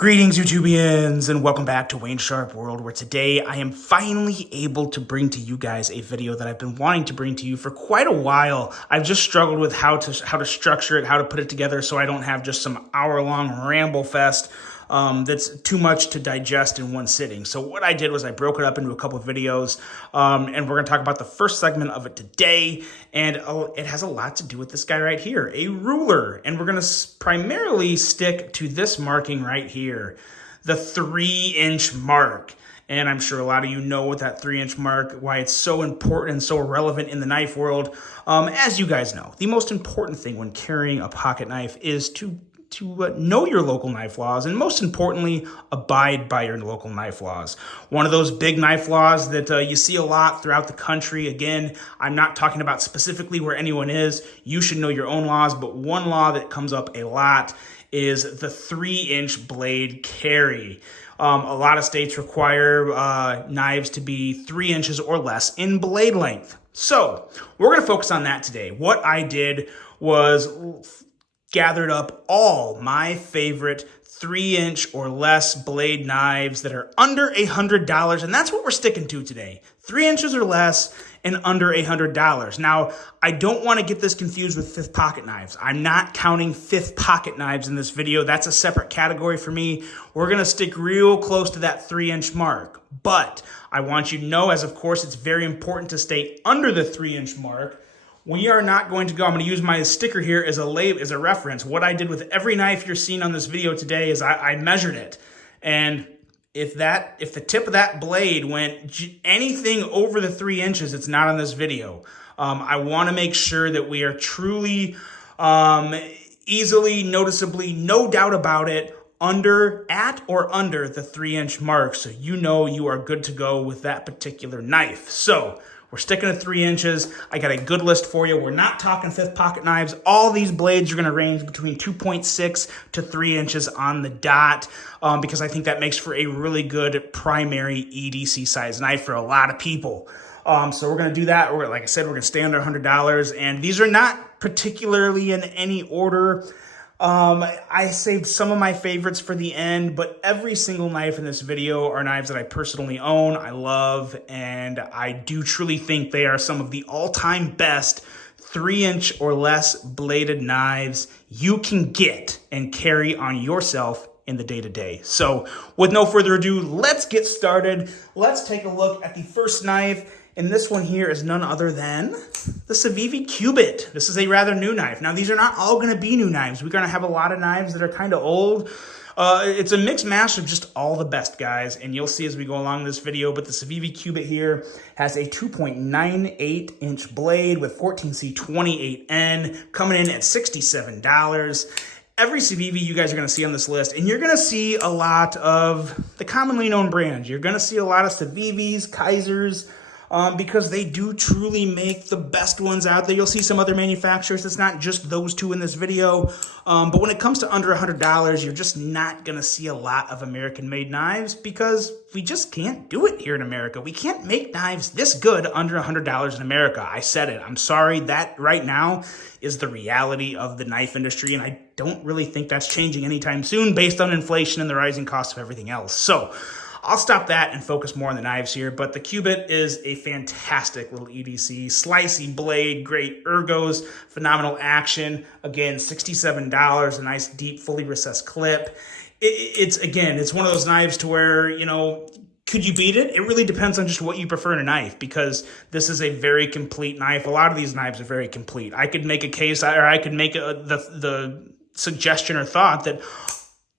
Greetings, YouTubians, and welcome back to Wayne Sharp World, where today I am finally able to bring to you guys a video that I've been wanting to bring to you for quite a while. I've just struggled with how to structure it, how to put it together, so I don't have just some hour-long ramble fest that's too much to digest in one sitting. So what I did was I broke it up into a couple of videos, and we're going to talk about the first segment of it today, and it has a lot to do with this guy right here, a ruler, and we're going to primarily stick to this marking right here, the 3-inch mark. And I'm sure a lot of you know what that 3-inch mark, why it's so important and so relevant in the knife world. As you guys know, the most important thing when carrying a pocket knife is to know your local knife laws, and most importantly, abide by your local knife laws. One of those big knife laws that you see a lot throughout the country, again, I'm not talking about specifically where anyone is, you should know your own laws, but one law that comes up a lot is the 3-inch blade carry. A lot of states require knives to be 3 inches or less in blade length. So we're going to focus on that today. What I did was gathered up all my favorite 3-inch or less blade knives that are under $100, and that's what we're sticking to today. 3 inches or less and under $100. Now, I don't want to get this confused with fifth pocket knives. I'm not counting fifth pocket knives in this video. That's a separate category for me. We're going to stick real close to that 3-inch mark. But I want you to know, as of course, it's very important to stay under the 3-inch mark. We are not going to go, I'm going to use my sticker here as a reference. What I did with every knife you're seeing on this video today is I measured it. And if the tip of that blade went anything over the 3 inches, it's not on this video. I want to make sure that we are truly, easily, noticeably, no doubt about it, at or under the 3-inch mark, so you know you are good to go with that particular knife. So we're sticking to 3 inches. I got a good list for you. We're not talking fifth pocket knives. All these blades are going to range between 2.6 to 3 inches on the dot, because I think that makes for a really good primary EDC size knife for a lot of people. So we're going to do that. Like I said, we're going to stay under $100, and these are not particularly in any order. I saved some of my favorites for the end, but every single knife in this video are knives that I personally own, I love, and I do truly think they are some of the all-time best 3-inch or less bladed knives you can get and carry on yourself in the day-to-day. So with no further ado, let's get started. Let's take a look at the first knife. And this one here is none other than the Civivi Qubit. This is a rather new knife. Now, these are not all going to be new knives. We're going to have a lot of knives that are kind of old. It's a mixed mash of just all the best, guys, and you'll see as we go along this video. But the Civivi Qubit here has a 2.98-inch blade with 14C28N coming in at $67. Every Civivi you guys are going to see on this list, and you're going to see a lot of the commonly known brands. You're going to see a lot of Civivis, Kaisers, because they do truly make the best ones out there. You'll see some other manufacturers. It's not just those two in this video. But when it comes to under $100, you're just not going to see a lot of American-made knives because we just can't do it here in America. We can't make knives this good under $100 in America. I said it. I'm sorry. That right now is the reality of the knife industry, and I don't really think that's changing anytime soon based on inflation and the rising cost of everything else. So I'll stop that and focus more on the knives here, but the Qubit is a fantastic little EDC, slicey blade, great ergos, phenomenal action. Again, $67, a nice deep, fully recessed clip. It's one of those knives to where, you know, could you beat it? It really depends on just what you prefer in a knife, because this is a very complete knife. A lot of these knives are very complete. I could make a case, or I could make the suggestion or thought that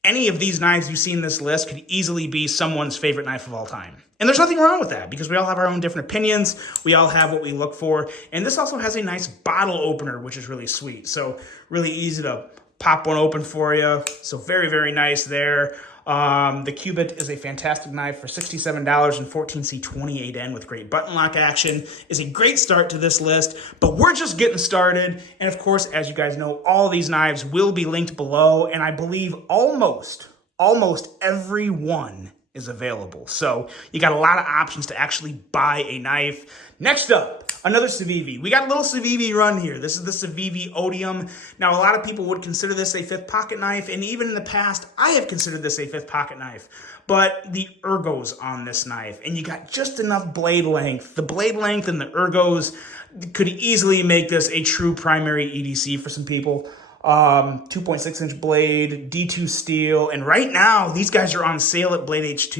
any of these knives you see in this list could easily be someone's favorite knife of all time. And there's nothing wrong with that, because we all have our own different opinions. We all have what we look for. And this also has a nice bottle opener, which is really sweet. So really easy to pop one open for you. So very, very nice there. The Qubit is a fantastic knife for $67, and 14C28N with great button lock action is a great start to this list, but we're just getting started. And of course, as you guys know, all these knives will be linked below, and I believe almost every one is available. So you got a lot of options to actually buy a knife. Next up, Another Civivi. We got a little Civivi run here. This is the Civivi Odium. Now, a lot of people would consider this a fifth pocket knife, and even in the past, I have considered this a fifth pocket knife. But the ergos on this knife, and you got just enough blade length. The blade length and the ergos could easily make this a true primary EDC for some people. 2.6-inch blade, D2 steel, and right now these guys are on sale at Blade HQ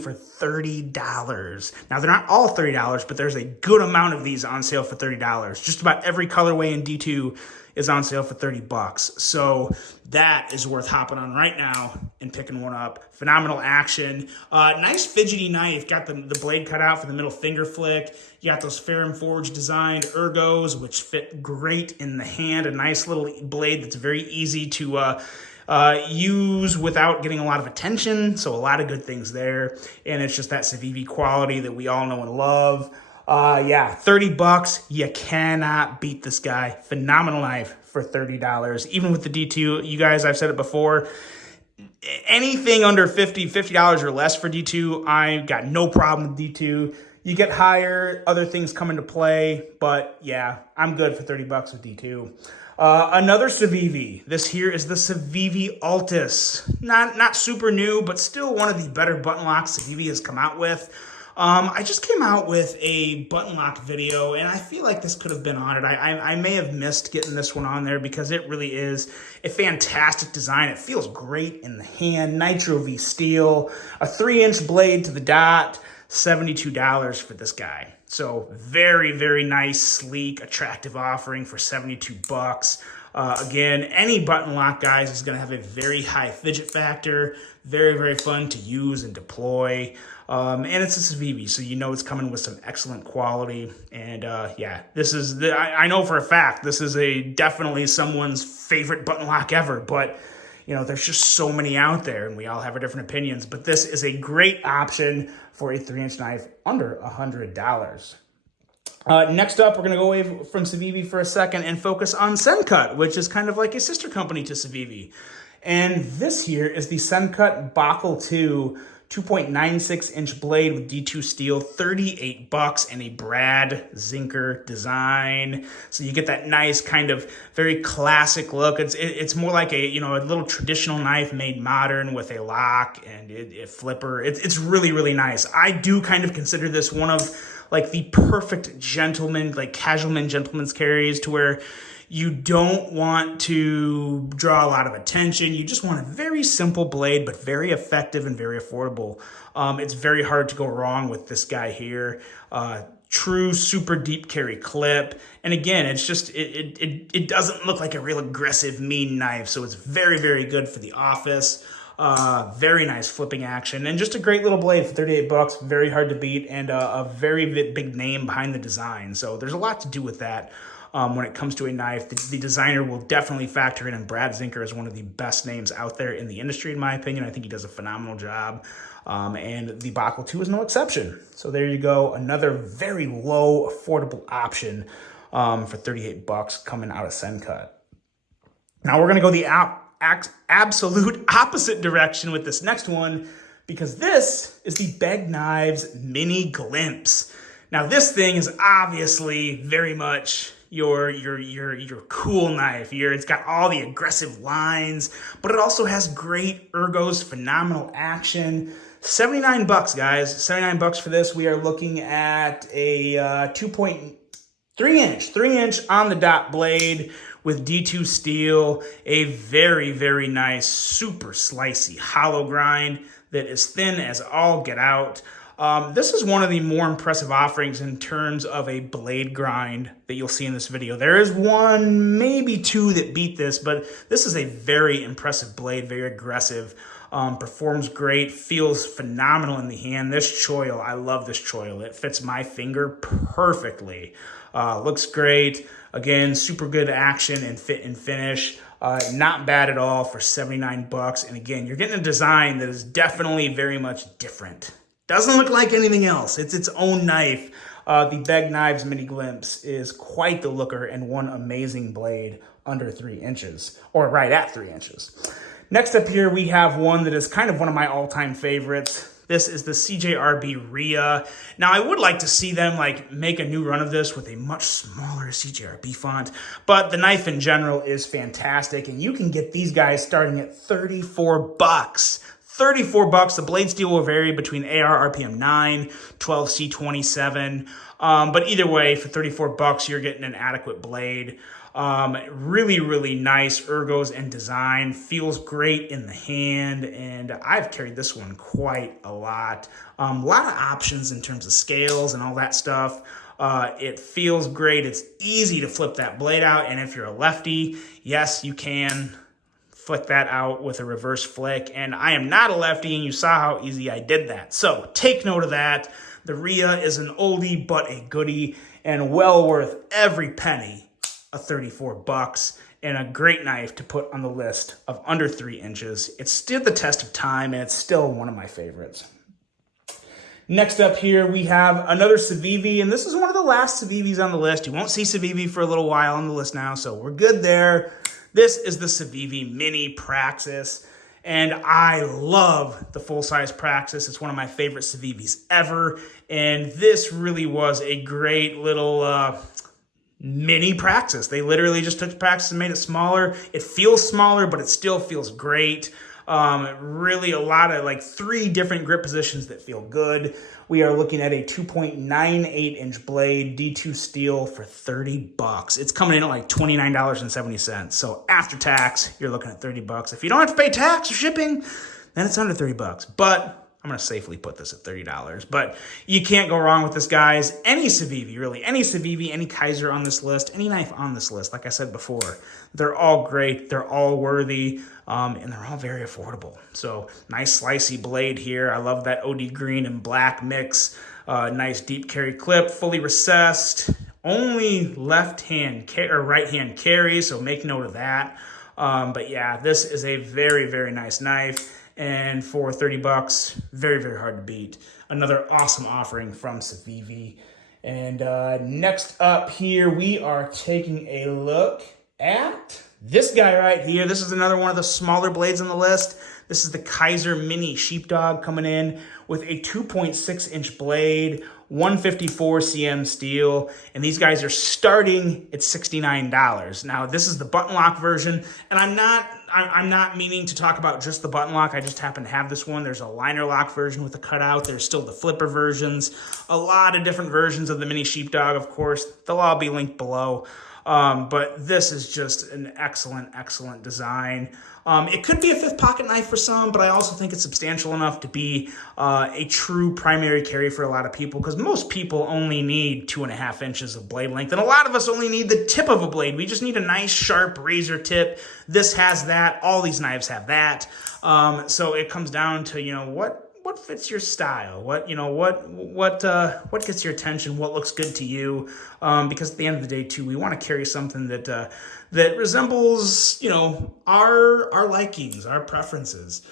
for $30. Now they're not all $30, but there's a good amount of these on sale for $30. Just about every colorway in D2 is on sale for $30. So that is worth hopping on right now and picking one up. Phenomenal action. Nice fidgety knife. Got the blade cut out for the middle finger flick. You got those Ferrum Forge designed ergos, which fit great in the hand. A nice little blade that's very easy to use without getting a lot of attention. So a lot of good things there. And it's just that Civivi quality that we all know and love. Yeah, $30. You cannot beat this guy. Phenomenal knife for $30. Even with the D2, you guys, I've said it before, anything under $50 or less for D2, I got no problem with D2. You get higher, other things come into play, but yeah, I'm good for $30 with D2. Another Civivi. This here is the Civivi Altus. Not super new, but still one of the better button locks Civivi has come out with. I just came out with a button lock video, and I feel like this could have been on it. I may have missed getting this one on there because it really is a fantastic design. It feels great in the hand. Nitro V steel, a 3-inch blade to the dot, $72 for this guy. So very, very nice, sleek, attractive offering for $72. Again, any button lock, guys, is going to have a very high fidget factor. Very, very fun to use and deploy. And it's a Civivi, so you know it's coming with some excellent quality. And yeah, this is, I know for a fact, this is definitely someone's favorite button lock ever. But, you know, there's just so many out there, and we all have our different opinions. But this is a great option for a 3-inch knife under $100. Next up, we're going to go away from Civivi for a second and focus on SunCut, which is kind of like a sister company to Civivi. And this here is the Sencut Bocll II 2.96-inch blade with D2 steel, $38, and a Brad Zinker design. So you get that nice kind of very classic look. It's more like a little traditional knife made modern with a lock and a flipper. It's really, really nice. I do kind of consider this one of like the perfect gentleman, like casualman gentleman's carries, to where you don't want to draw a lot of attention. You just want a very simple blade, but very effective and very affordable. It's very hard to go wrong with this guy here. True super deep carry clip. And again, it's just, it doesn't look like a real aggressive, mean knife. So it's very, very good for the office. Very nice flipping action, and just a great little blade for $38. Very hard to beat, and a very big name behind the design. So there's a lot to do with that. When it comes to a knife, the designer will definitely factor in, and Brad Zinker is one of the best names out there in the industry, in my opinion. I think he does a phenomenal job, and the Bocll II is no exception. So there you go, another very low, affordable option for $38 coming out of Sencut. Now we're going to go the absolute opposite direction with this next one, because this is the Begg Knives Mini Glimpse. Now this thing is obviously very much your cool knife. It's got all the aggressive lines, but it also has great ergos, phenomenal action. $79, guys. $79 for this. We are looking at a 3-inch on the dot blade with D2 steel, a very nice, super slicey hollow grind that is thin as all get out. This is one of the more impressive offerings in terms of a blade grind that you'll see in this video. There is one, maybe two that beat this, but this is a very impressive blade, very aggressive. Performs great, feels phenomenal in the hand. This choil, I love this choil. It fits my finger perfectly. Looks great. Again, super good action and fit and finish. Not bad at all for $79. And again, you're getting a design that is definitely very much different. Doesn't look like anything else. It's its own knife. The Begg Knives Mini Glimpse is quite the looker and one amazing blade under 3 inches, or right at 3 inches. Next up here, we have one that is kind of one of my all-time favorites. This is the CJRB Ria. Now, I would like to see them like make a new run of this with a much smaller CJRB font, but the knife in general is fantastic, and you can get these guys starting at $34. $34. The blade steel will vary between AR RPM 9, 12C27, but either way, for $34, you're getting an adequate blade. Really, really nice ergos and design. Feels great in the hand, and I've carried this one quite a lot. A lot of options in terms of scales and all that stuff. It feels great. It's easy to flip that blade out, and if you're a lefty, yes, you can flick that out with a reverse flick, and I am not a lefty, and you saw how easy I did that. So take note of that. The Ria is an oldie but a goodie, and well worth every penny of $34, and a great knife to put on the list of under 3 inches. It stood the test of time, and it's still one of my favorites. Next up here, we have another Civivi, and this is one of the last Civivis on the list. You won't see Civivi for a little while on the list now, so we're good there. This is the Civivi Mini Praxis, and I love the full-size Praxis. It's one of my favorite Civivis ever, and this really was a great little mini Praxis. They literally just took the Praxis and made it smaller. It feels smaller, but it still feels great. Really a lot of like 3 different grip positions that feel good. We are looking at a 2.98 inch blade, D2 steel for $30. It's coming in at like $29.70. So after tax, you're looking at $30. If you don't have to pay tax or shipping, then it's under $30. But I'm going to safely put this at $30. But you can't go wrong with this, guys. Any Civivi, really. Any Civivi, any Kizer on this list, any knife on this list, like I said before, they're all great. They're all worthy. And they're all very affordable. So nice slicey blade here. I love that OD green and black mix. Nice deep carry clip, fully recessed. Only left hand or right hand carry, so make note of that. But yeah, this is a very, very nice knife. And for $30, very, very hard to beat. Another awesome offering from Civivi. And next up here, we are taking a look at this guy right here. This is another one of the smaller blades on the list. This is the Kizer Mini Sheepdog coming in with a 2.6 inch blade, 154 cm steel, and these guys are starting at $69. Now, this is the button lock version, and I'm not meaning to talk about just the button lock. I just happen to have this one. There's a liner lock version with a cutout. There's still the flipper versions. A lot of different versions of the Mini Sheepdog, of course. They'll all be linked below. But this is just an excellent, excellent design. It could be a 5th pocket knife for some, but I also think it's substantial enough to be a true primary carry for a lot of people, because most people only need 2.5 inches of blade length, and a lot of us only need the tip of a blade. We just need a nice, sharp razor tip. This has that. All these knives have that. So it comes down to, you know, what fits your style, what gets your attention, what looks good to you, because at the end of the day too, we want to carry something that that resembles, you know, our likings, our preferences.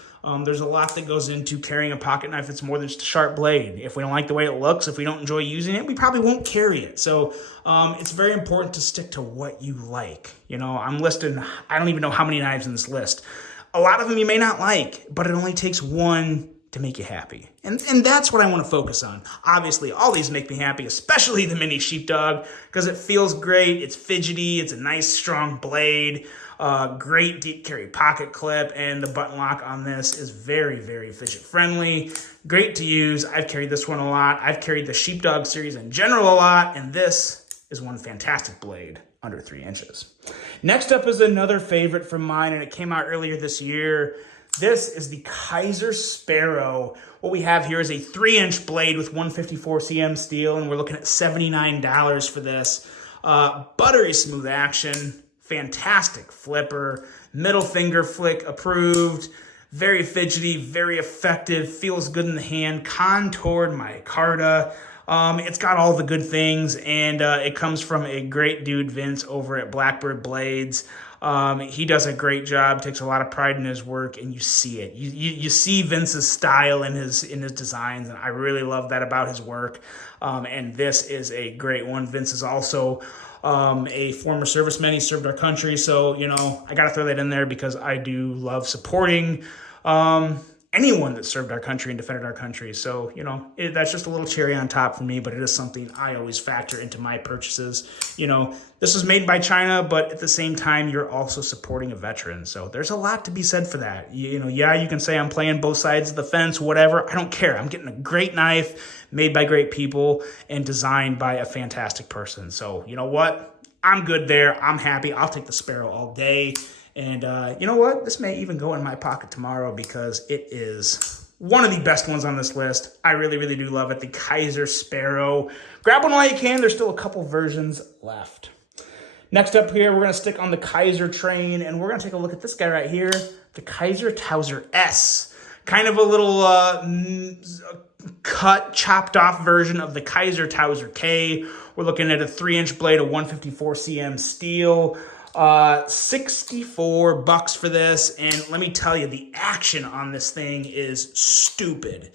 There's a lot that goes into carrying a pocket knife that's more than just a sharp blade. If we don't like the way it looks, if we don't enjoy using it, we probably won't carry it. So it's very important to stick to what you like. You know, I'm listing, I don't even know how many knives in this list. A lot of them you may not like, but it only takes one to make you happy. And that's what I want to focus on. Obviously, all these make me happy, especially the Mini Sheepdog, because it feels great, it's fidgety, it's a nice strong blade, great deep carry pocket clip, and the button lock on this is very, very fidget friendly. Great to use. I've carried this one a lot. I've carried the Sheepdog series in general a lot, and this is one fantastic blade under 3 inches. Next up is another favorite from mine, and it came out earlier this year. This is the Kaiser Sparrow. What we have here is a 3-inch blade with 154 cm steel, and we're looking at $79 for this. Buttery smooth action, fantastic flipper, middle finger flick approved, very fidgety, very effective, feels good in the hand, contoured micarta. It's got all the good things, and it comes from a great dude, Vince, over at Blackbird Blades. He does a great job, takes a lot of pride in his work, and you see it. You see Vince's style in his designs, and I really love that about his work. And this is a great one. Vince is also a former serviceman. He served our country, so, you know, I got to throw that in there because I do love supporting anyone that served our country and defended our country. So, you know, that's just a little cherry on top for me, but it is something I always factor into my purchases. You know, this was made by China, but at the same time, you're also supporting a veteran. So there's a lot to be said for that. You know, yeah, you can say I'm playing both sides of the fence, whatever. I don't care. I'm getting a great knife made by great people and designed by a fantastic person. So, you know what? I'm good there. I'm happy. I'll take the Sparrow all day. And you know what? This may even go in my pocket tomorrow because it is one of the best ones on this list. I really, really do love it. The Kizer Sparrow. Grab one while you can. There's still a couple versions left. Next up here, we're going to stick on the Kizer train, and we're going to take a look at this guy right here, the Kizer Towser S. Kind of a little chopped off version of the Kizer Tauser K. We're looking at a 3-inch blade of 154 cm steel. $64 for this, and let me tell you, the action on this thing is stupid.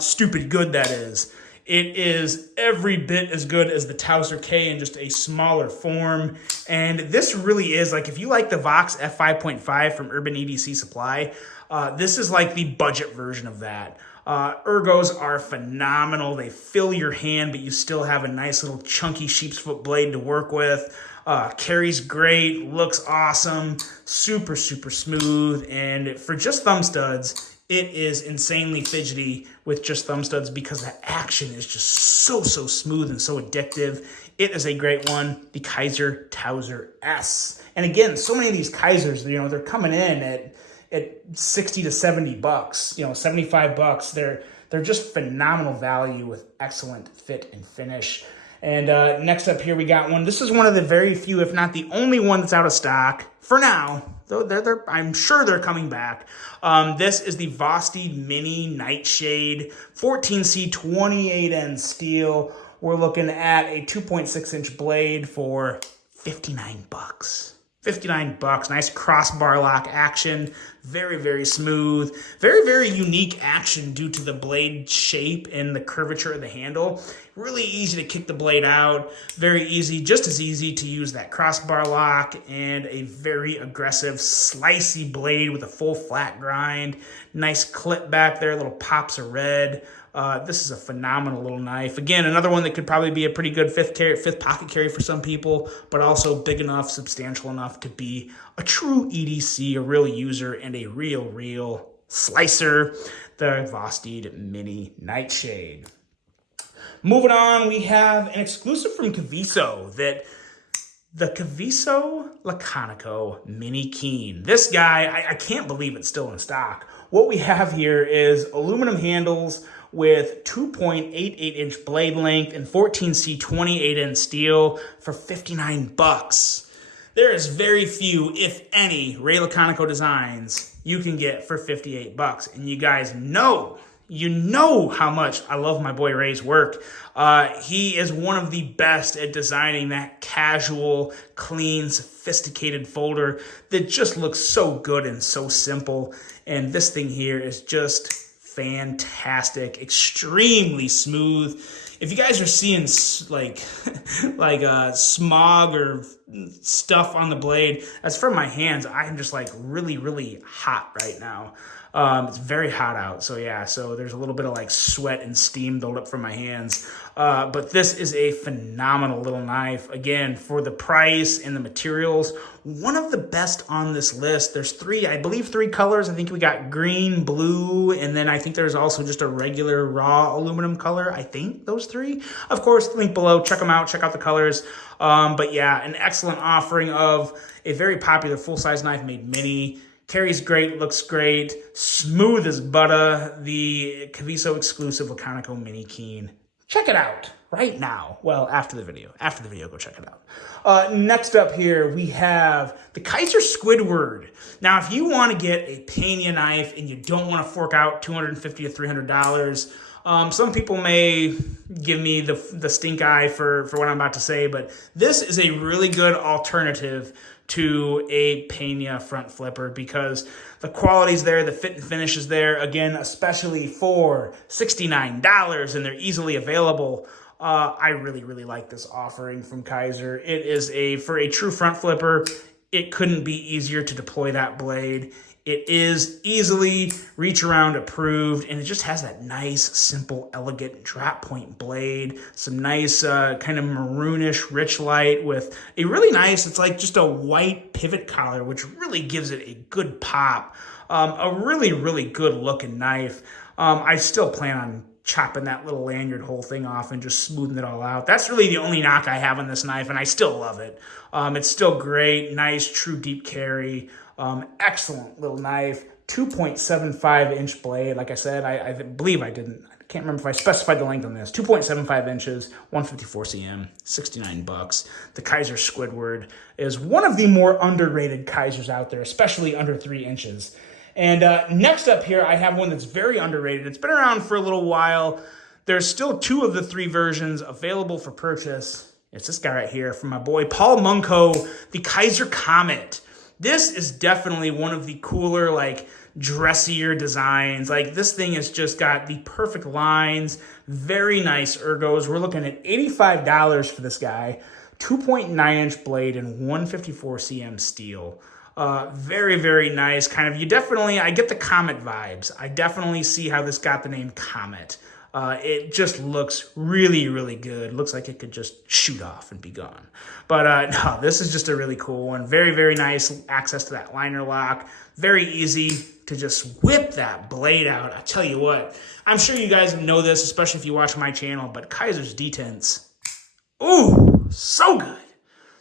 Stupid good, that is. It is every bit as good as the Tauser K in just a smaller form, and this really is, like, if you like the Vox F5.5 from Urban EDC Supply, this is like the budget version of that. Ergos are phenomenal. They fill your hand, but you still have a nice little chunky sheep's foot blade to work with. Carries great, looks awesome, super, super smooth, and for just thumb studs, it is insanely fidgety with just thumb studs because the action is just so, so smooth and so addictive. It is a great one, the Kizer Towser S. And again, so many of these Kizers, you know, they're coming in at 60 to 70 bucks, you know, 75 bucks. They're just phenomenal value with excellent fit and finish. And next up here, we got one. This is one of the very few, if not the only one that's out of stock for now. Though I'm sure they're coming back. This is the Vosteed Mini Nightshade 14C 28N steel. We're looking at a 2.6-inch blade for 59 bucks. 59 bucks. Nice crossbar lock action. Very, very smooth. Very, very unique action due to the blade shape and the curvature of the handle. Really easy to kick the blade out. Very easy, just as easy to use that crossbar lock, and a very aggressive slicey blade with a full flat grind. Nice clip back there, little pops of red. This is a phenomenal little knife. Again, another one that could probably be a pretty good fifth pocket carry for some people, but also big enough, substantial enough to be a true EDC, a real user, and a real slicer. The Vosteed Mini Nightshade. Moving on, we have an exclusive from Kaviso, the Kaviso Laconico Mini Keen. This guy, I can't believe it's still in stock. What we have here is aluminum handles with 2.88-inch blade length and 14C 28N steel for 59 bucks. There is very few, if any, Ray Laconico designs you can get for 58 bucks. And you guys know, you know how much I love my boy Ray's work. He is one of the best at designing that casual, clean, sophisticated folder that just looks so good and so simple. And this thing here is just fantastic, extremely smooth. If you guys are seeing like smog or stuff on the blade, that's from my hands. I'm just like really hot right now. It's very hot out, so yeah, so there's a little bit of like sweat and steam build up from my hands. But this is a phenomenal little knife. Again, for the price and the materials, one of the best on this list. There's I believe three colors. I think we got green, blue, and then I think there's also just a regular raw aluminum color. I think those three. Of course, link below. Check them out. Check out the colors. But yeah, an excellent offering of a very popular full-size knife made mini. Carries great, looks great, smooth as butter. The Kaviso exclusive Laconico Mini Keen. Check it out right now. Well, after the video. After the video, go check it out. Next up here, we have the Kizer Squidward. Now, if you want to get a Pena knife and you don't want to fork out $250 to $300, some people may give me the stink eye for what I'm about to say, but this is a really good alternative to a Pena front flipper because the quality's there, the fit and finish is there. Again, especially for $69, and they're easily available. I really like this offering from Kizer. It is for a true front flipper, it couldn't be easier to deploy that blade. It is easily reach around approved, and it just has that nice, simple, elegant drop point blade, some nice kind of maroonish rich light with a really nice, it's like just a white pivot collar, which really gives it a good pop. A really, really good looking knife. I still plan on chopping that little lanyard whole thing off and just smoothing it all out. That's really the only knock I have on this knife, and I still love it. It's still great, nice, true deep carry. Excellent little knife, 2.75 inch blade. Like I said, I believe I can't remember if I specified the length on this. 2.75 inches, 154 cm, 69 bucks. The Kizer Squidward is one of the more underrated Kizers out there, especially under 3 inches. And next up here, I have one that's very underrated. It's been around for a little while. There's still 2 of the 3 versions available for purchase. It's this guy right here from my boy Paul Munko, the Kizer Comet. This is definitely one of the cooler, like, dressier designs. Like, this thing has just got the perfect lines, very nice ergos. We're looking at $85 for this guy, 2.9 inch blade and 154 cm steel. Very, very nice. Kind of, I get the Comet vibes. I definitely see how this got the name Comet. It just looks really, really good. Looks like it could just shoot off and be gone. But no, this is just a really cool one. Very, very nice access to that liner lock. Very easy to just whip that blade out. I tell you what, I'm sure you guys know this, especially if you watch my channel, but Kizer's detents, ooh, so good.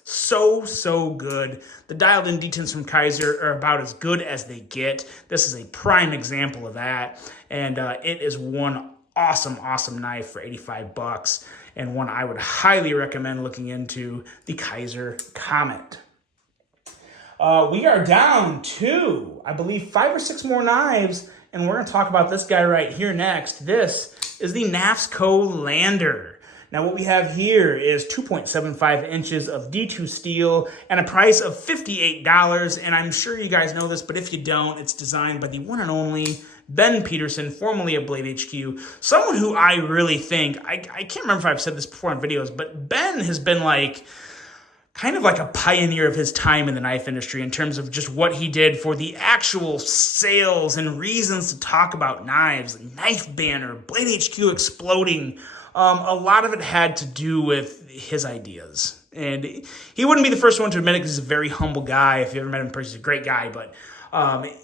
So good. The dialed in detents from Kizer are about as good as they get. This is a prime example of that. And it is one awesome knife for 85 bucks, and one I would highly recommend looking into, the Kizer Comet. We are down to, I believe, 5 or 6 more knives, and we're going to talk about this guy right here next. This is the Knafs Co Lander. Now what we have here is 2.75 inches of D2 steel and a price of $58, and I'm sure you guys know this, but if you don't, it's designed by the one and only Ben Peterson, formerly of Blade HQ, someone who I really think, I can't remember if I've said this before in videos, but Ben has been like, kind of like a pioneer of his time in the knife industry in terms of just what he did for the actual sales and reasons to talk about knives, Knife Banner, Blade HQ exploding. A lot of it had to do with his ideas. And he wouldn't be the first one to admit it because he's a very humble guy. If you ever met him in person, he's a great guy, but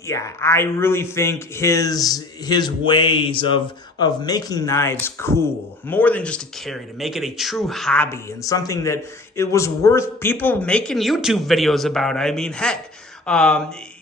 yeah, I really think his ways of making knives cool, more than just a carry, to make it a true hobby and something that it was worth people making YouTube videos about. I mean, heck,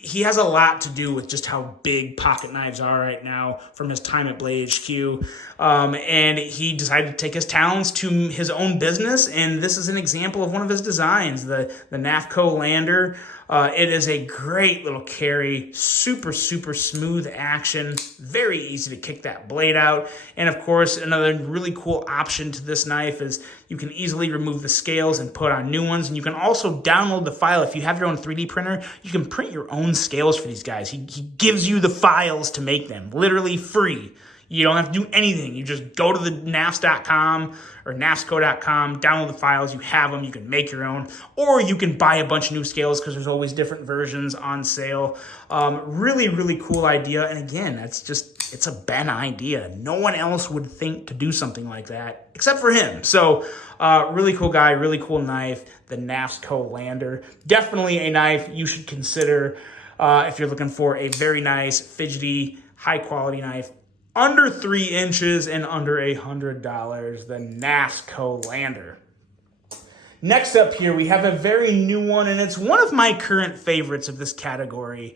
he has a lot to do with just how big pocket knives are right now from his time at Blade HQ. And he decided to take his talents to his own business, and this is an example of one of his designs, the Knafs Co Lander. It is a great little carry, super smooth action, very easy to kick that blade out. And of course, another really cool option to this knife is you can easily remove the scales and put on new ones. And you can also download the file. If you have your own 3D printer, you can print your own scales for these guys. He gives you the files to make them, literally free. You don't have to do anything. You just go to the Knafs.com or knafsco.com, download the files, you have them, you can make your own, or you can buy a bunch of new scales because there's always different versions on sale. Really cool idea. And again, it's a Ben idea. No one else would think to do something like that except for him. So really cool guy, really cool knife, the Knafs Co Lander. Definitely a knife you should consider if you're looking for a very nice, fidgety, high quality knife. Under 3 inches and under $100, the Knafs Co Lander. Next up here, we have a very new one, and it's one of my current favorites of this category.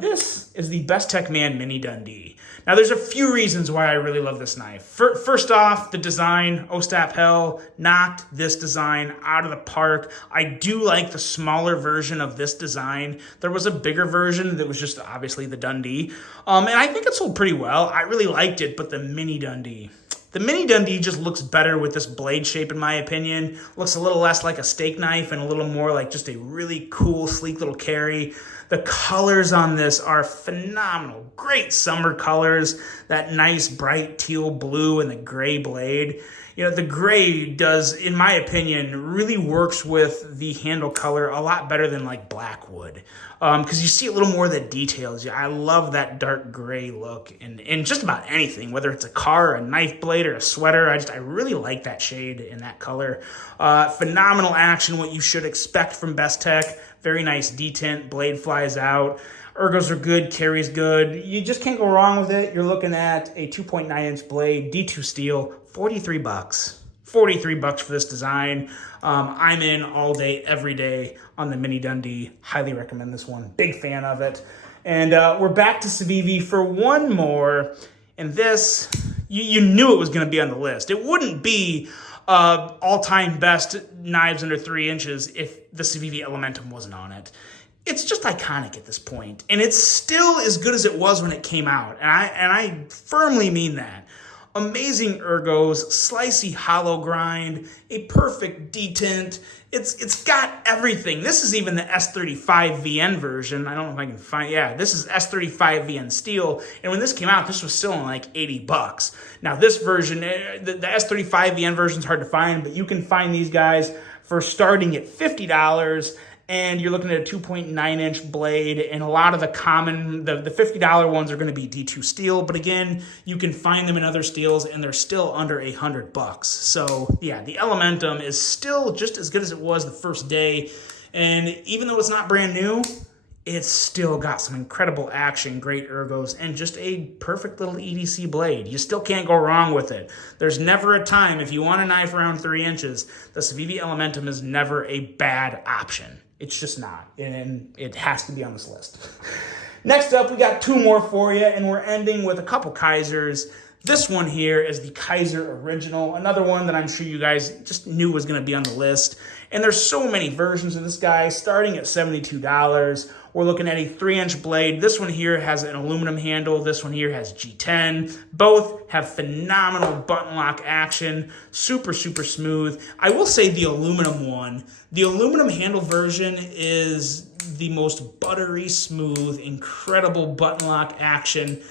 This is the Bestechman Mini Dundee. Now, there's a few reasons why I really love this knife. First off, the design, Ostap Hell, knocked this design out of the park. I do like the smaller version of this design. There was a bigger version that was just obviously the Dundee. And I think it sold pretty well. I really liked it, but the Mini Dundee, The Mini Dundee just looks better with this blade shape, in my opinion. Looks a little less like a steak knife and a little more like just a really cool, sleek little carry. The colors on this are phenomenal. Great summer colors. That nice bright teal blue and the gray blade. You know, the gray does, in my opinion, really works with the handle color a lot better than like black would. Because you see a little more of the details. I love that dark gray look in just about anything, whether it's a car, a knife blade, or a sweater. I really like that shade and that color. Phenomenal action, what you should expect from Bestech. Very nice detent, blade flies out. Ergos are good, carries good. You just can't go wrong with it. You're looking at a 2.9-inch blade, D2 steel, 43 bucks. 43 bucks for this design. I'm in all day, every day on the Mini Dundee. Highly recommend this one. Big fan of it. And we're back to Civivi for one more. And this, you knew it was going to be on the list. It wouldn't be all-time best knives under 3 inches if the Civivi Elementum wasn't on it. It's just iconic at this point, and it's still as good as it was when it came out, and I firmly mean that. Amazing ergos, slicey hollow grind, a perfect detent. It's got everything. This is even the S35 VN version. I don't know if I can find, yeah, this is S35 VN steel, and when this came out, this was still in like 80 bucks. Now this version, the S35 VN version is hard to find, but you can find these guys for starting at $50, and you're looking at a 2.9-inch blade, and a lot of the common, the $50 ones are going to be D2 steel, but again, you can find them in other steels, and they're still under $100. So yeah, the Elementum is still just as good as it was the first day, and even though it's not brand new, it's still got some incredible action, great ergos, and just a perfect little EDC blade. You still can't go wrong with it. There's never a time, if you want a knife around 3 inches, the Civivi Elementum is never a bad option. It's just not, and it has to be on this list. Next up, we got 2 more for you, and we're ending with a couple Kaisers. This one here is the Kizer Original, another one that I'm sure you guys just knew was going to be on the list. And there's so many versions of this guy, starting at $72. We're looking at a 3-inch blade. This one here has an aluminum handle. This one here has G10. Both have phenomenal button lock action. Super, super smooth. I will say the aluminum one, the aluminum handle version is the most buttery smooth, incredible button lock action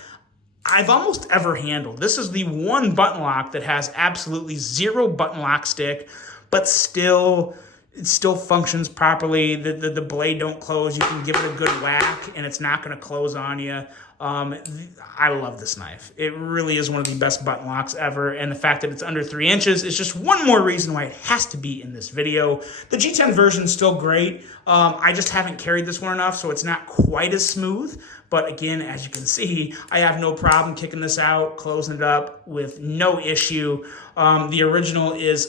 I've almost ever handled. This is the one button lock that has absolutely 0 button lock stick, but it still functions properly. The blade don't close. You can give it a good whack, and it's not going to close on you. I love this knife. It really is one of the best button locks ever, and the fact that it's under 3 inches is just one more reason why it has to be in this video. The G10 version is still great. I just haven't carried this one enough, so it's not quite as smooth. But again, as you can see, I have no problem kicking this out, closing it up with no issue. The original is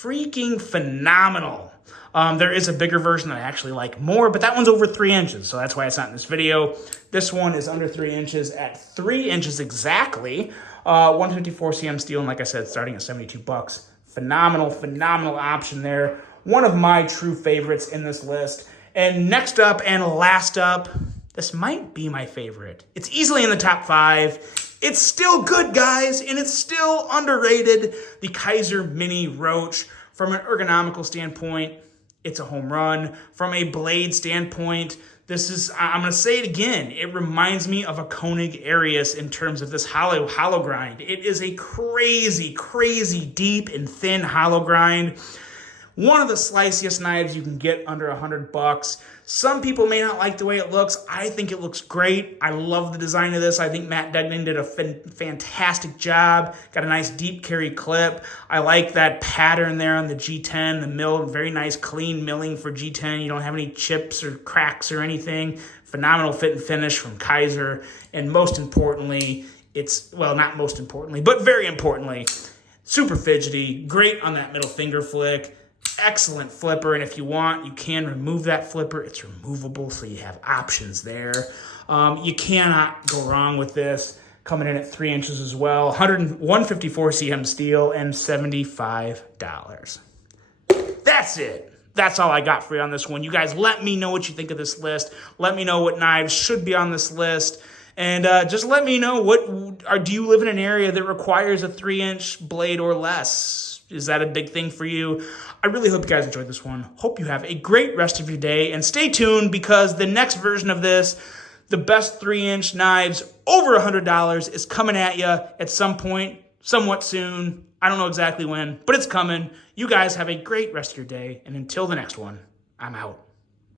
freaking phenomenal. There is a bigger version that I actually like more, but that one's over 3 inches, so that's why it's not in this video. This one is under 3 inches at 3 inches exactly. 154 cm steel, and like I said, starting at 72 bucks. Phenomenal, phenomenal option there. One of my true favorites in this list. And next up and last up, this might be my favorite. It's easily in the top 5. It's still good, guys, and it's still underrated. The Kizer Mini Roach. From an ergonomical standpoint, it's a home run. From a blade standpoint, this is, I'm going to say it again, it reminds me of a Koenig Arius in terms of this hollow grind. It is a crazy, crazy deep and thin hollow grind. One of the sliciest knives you can get under $100. Some people may not like the way it looks. I think it looks great. I love the design of this. I think Matt Degnan did a fantastic job. Got a nice deep carry clip. I like that pattern there on the G10, the mill. Very nice clean milling for G10. You don't have any chips or cracks or anything. Phenomenal fit and finish from Kizer. And most importantly, it's, well, not most importantly, but very importantly, super fidgety. Great on that middle finger flick. Excellent flipper, and if you want, you can remove that flipper. It's removable, so you have options there. You cannot go wrong with this. Coming in at 3 inches as well. 154 cm steel and $75. That's it. That's all I got for you on this one. You guys let me know what you think of this list. Let me know what knives should be on this list. And just let me know, do you live in an area that requires a 3-inch blade or less? Is that a big thing for you? I really hope you guys enjoyed this one. Hope you have a great rest of your day. And stay tuned because the next version of this, the best 3-inch knives over $100, is coming at you at some point, somewhat soon. I don't know exactly when, but it's coming. You guys have a great rest of your day. And until the next one, I'm out.